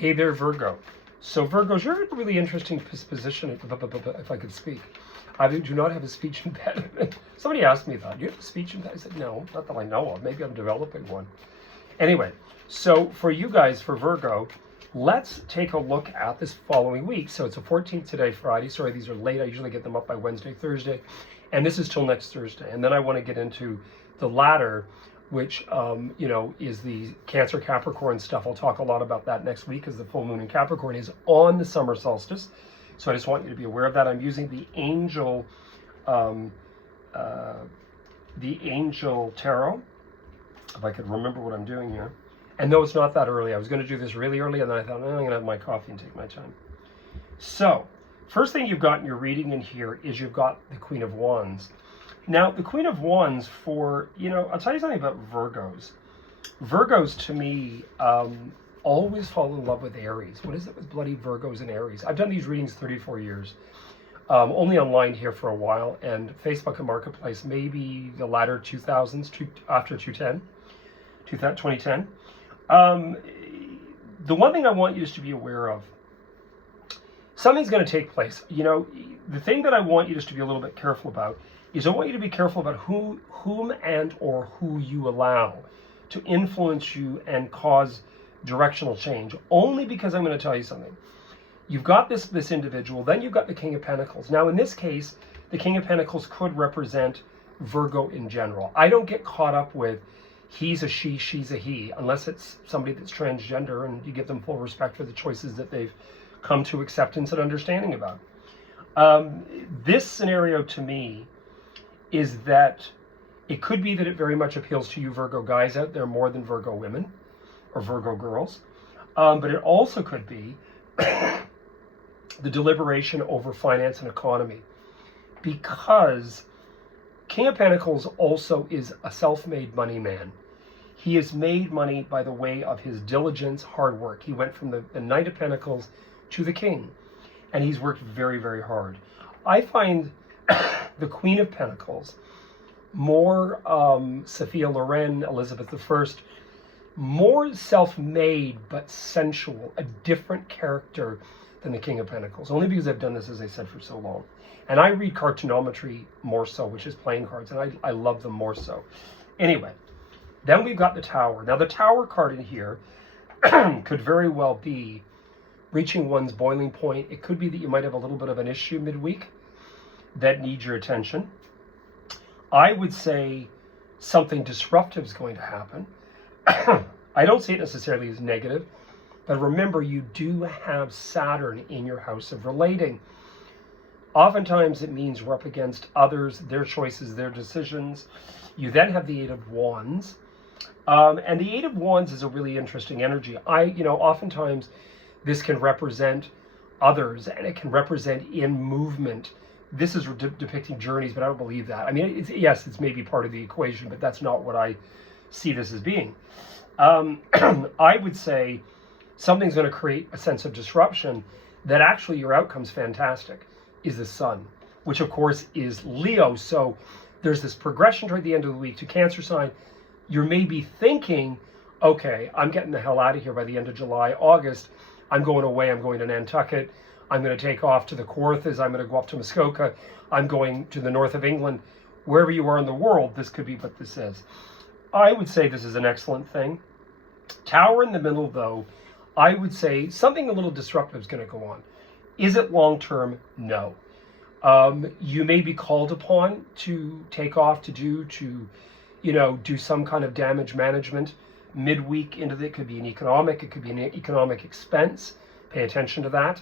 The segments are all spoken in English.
Hey there, Virgo. So Virgos, you're in a really interesting position, if I could speak. I do not have a speech impediment. Somebody asked me that. Do you have a speech impediment? I said, no, not that I know of. Maybe I'm developing one. Anyway, so for you guys, for Virgo, let's take a look at this following week. So it's the 14th today, Friday. Sorry, these are late. I usually get them up by Wednesday, Thursday. And this is till next Thursday. And then I want to get into the ladder, which, is the Cancer Capricorn stuff. I'll talk a lot about that next week because the full moon in Capricorn is on the summer solstice. So I just want you to be aware of that. I'm using the Angel Tarot, if I could remember what I'm doing here. And no, it's not that early. I was going to do this really early, and then I thought, I'm going to have my coffee and take my time. So, first thing you've got in your reading in here is you've got the Queen of Wands. Now, the Queen of Wands I'll tell you something about Virgos. Virgos, to me, always fall in love with Aries. What is it with bloody Virgos and Aries? I've done these readings 34 years. Only online here for a while, and Facebook and Marketplace, maybe the latter 2000s, after 2010. The one thing I want you to be aware of, something's going to take place. The thing that I want you just to be a little bit careful about is I want you to be careful about whom and or who you allow to influence you and cause directional change, only because I'm going to tell you something. You've got this individual, then you've got the King of Pentacles. Now, in this case, the King of Pentacles could represent Virgo in general. I don't get caught up with he's a she, she's a he, unless it's somebody that's transgender and you give them full respect for the choices that they've come to acceptance and understanding about. This scenario to me is that it could be that it very much appeals to you Virgo guys out there more than Virgo women or Virgo girls. But it also could be the deliberation over finance and economy, because King of Pentacles also is a self-made money man. He has made money by the way of his diligence, hard work. He went from the Knight of Pentacles to the King, and he's worked very, very hard. I find the Queen of Pentacles more Sophia Loren, Elizabeth I, more self-made but sensual, a different character than the King of Pentacles, only because I've done this, as I said, for so long. And I read cartoonometry more so, which is playing cards, and I love them more so. Anyway, then we've got the Tower. Now, the Tower card in here could very well be reaching one's boiling point. It could be that you might have a little bit of an issue midweek that needs your attention. I would say something disruptive is going to happen. I don't see it necessarily as negative, but remember, you do have Saturn in your house of relating. Oftentimes it means we're up against others, their choices, their decisions. You then have the Eight of Wands. And the Eight of Wands is a really interesting energy. Oftentimes this can represent others, and it can represent in movement. This is depicting journeys, but I don't believe that. I mean, it's maybe part of the equation, but that's not what I see this as being. I would say something's going to create a sense of disruption that actually your outcome's fantastic, is the Sun, which of course is Leo. So there's this progression toward the end of the week to Cancer sign. You're maybe thinking, okay, I'm getting the hell out of here by the end of July, August. I'm going away. I'm going to Nantucket. I'm going to take off to the Kawarthas. I'm going to go up to Muskoka. I'm going to the north of England. Wherever you are in the world, this could be what this is. I would say this is an excellent thing. Tower in the middle, though, I would say something a little disruptive is going to go on. Is it long-term? No. You may be called upon to take off to do some kind of damage management midweek into it. It could be it could be an economic expense. Pay attention to that.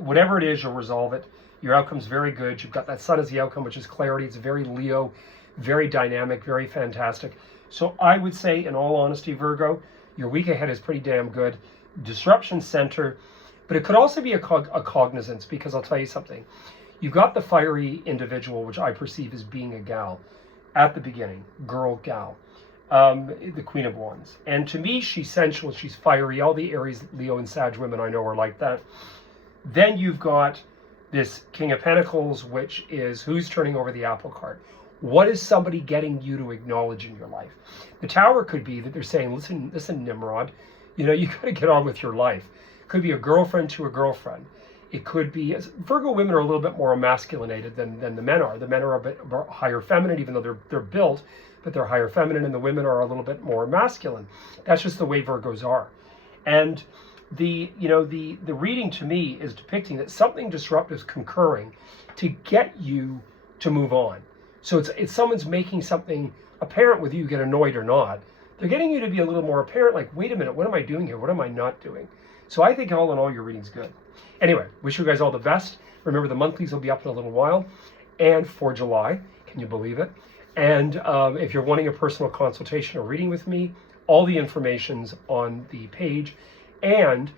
Whatever it is, you'll resolve it. Your outcome's very good. You've got that Sun as the outcome, which is clarity. It's very Leo, very dynamic, very fantastic. So I would say, in all honesty, Virgo, your week ahead is pretty damn good. Disruption center, but it could also be a cognizance, because I'll tell you something. You've got the fiery individual, which I perceive as being a gal at the beginning, girl, gal, the Queen of Wands. And to me, she's sensual, she's fiery. All the Aries, Leo, and Sag women I know are like that. Then you've got this King of Pentacles, which is who's turning over the apple cart. What is somebody getting you to acknowledge in your life? The Tower could be that they're saying, listen, Nimrod, You know, you got to get on with your life. It could be a girlfriend to a girlfriend. It could be, Virgo women are a little bit more emasculated than the men are. The men are a bit higher feminine, even though they're built, but they're higher feminine, and the women are a little bit more masculine. That's just the way Virgos are. And the reading to me is depicting that something disruptive is concurring to get you to move on. So it's someone's making something apparent with you, get annoyed or not. They're getting you to be a little more apparent, like, wait a minute, what am I doing here? What am I not doing? So I think all in all, your reading's good. Anyway, wish you guys all the best. Remember, the monthlies will be up in a little while. And for July, can you believe it? And if you're wanting a personal consultation or reading with me, all the information's on the page. And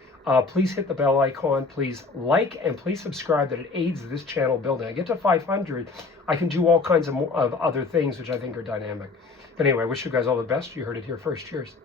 please hit the bell icon. Please like and please subscribe. That it aids this channel building. I get to 500, I can do all kinds of other things which I think are dynamic. But anyway, I wish you guys all the best. You heard it here first. Cheers.